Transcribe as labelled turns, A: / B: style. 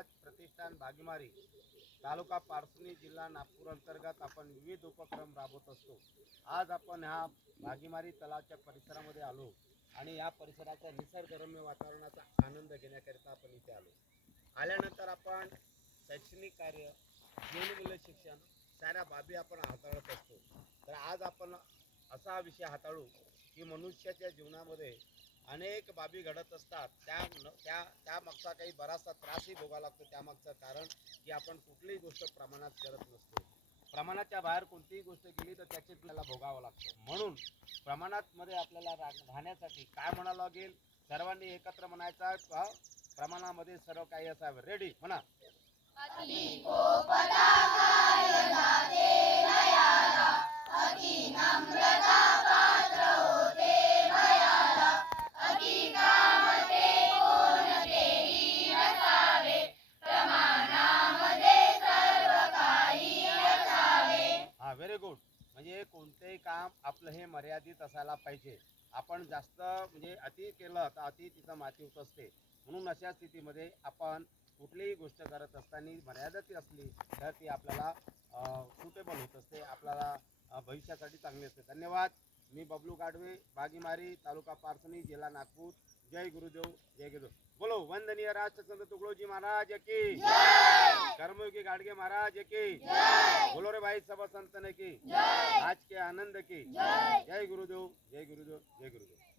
A: समाज प्रतिष्ठान भागीमारी तालुका पारसनी जिल्हा नागपूर अंतर्गत आपण विविध उपक्रम राबवत असतो. आज आपण ह्या भागीमारी तलावाच्या परिसरामध्ये आलो आणि या परिसराचा निसर्गरम्य वातावरणाचा आनंद घेण्याकरिता आपण इथे आलो. आल्यानंतर आपण शैक्षणिक कार्य जीवनमूल्य शिक्षण साऱ्या बाबी आपण हाताळत असतो. तर आज आपण असा विषय हाताळू की मनुष्याच्या जीवनामध्ये अनेक बाबी घडत असतात. त्या त्या त्यामागचा काही बराचसा त्रासही भोगावा लागतो त्यामागचं कारण की आपण कुठलीही गोष्ट प्रमाणात करत नसतो. प्रमाणाच्या बाहेर कोणतीही गोष्ट केली तर त्याची आपल्याला भोगावं लागतं. म्हणून प्रमाणात मध्ये आपल्याला रा- राहण्यासाठी काय म्हणावं लागेल? सर्वांनी एकत्र म्हणायचा प्रमाणामध्ये सर्व काही असावं. रेडी म्हणा. म्हणजे कोणतेही काम आपलं हे मर्यादित असायला पाहिजे. आपण जास्त म्हणजे अति केलं तर अति तिथं माती होत असते. म्हणून अशा स्थितीमध्ये आपण कुठलीही गोष्ट करत असताना मर्यादा ती असली तर ती आपल्याला सुटेबल होत असते. आपल्याला भविष्यासाठी चांगली असते. धन्यवाद. मी बबलू गाडवे बागीमारी तालुका पारसनी जिल्हा नागपूर. जय गुरुदेव जय गुरुदेव बोलो वंदनीय राजचंद्र तुकडोजी महाराज की. गाडगे महाराज की? बोलो रे भाई सब संतन की? आज के आनंद की? जय गुरुदेव जय गुरुदेव जय गुरुदेव।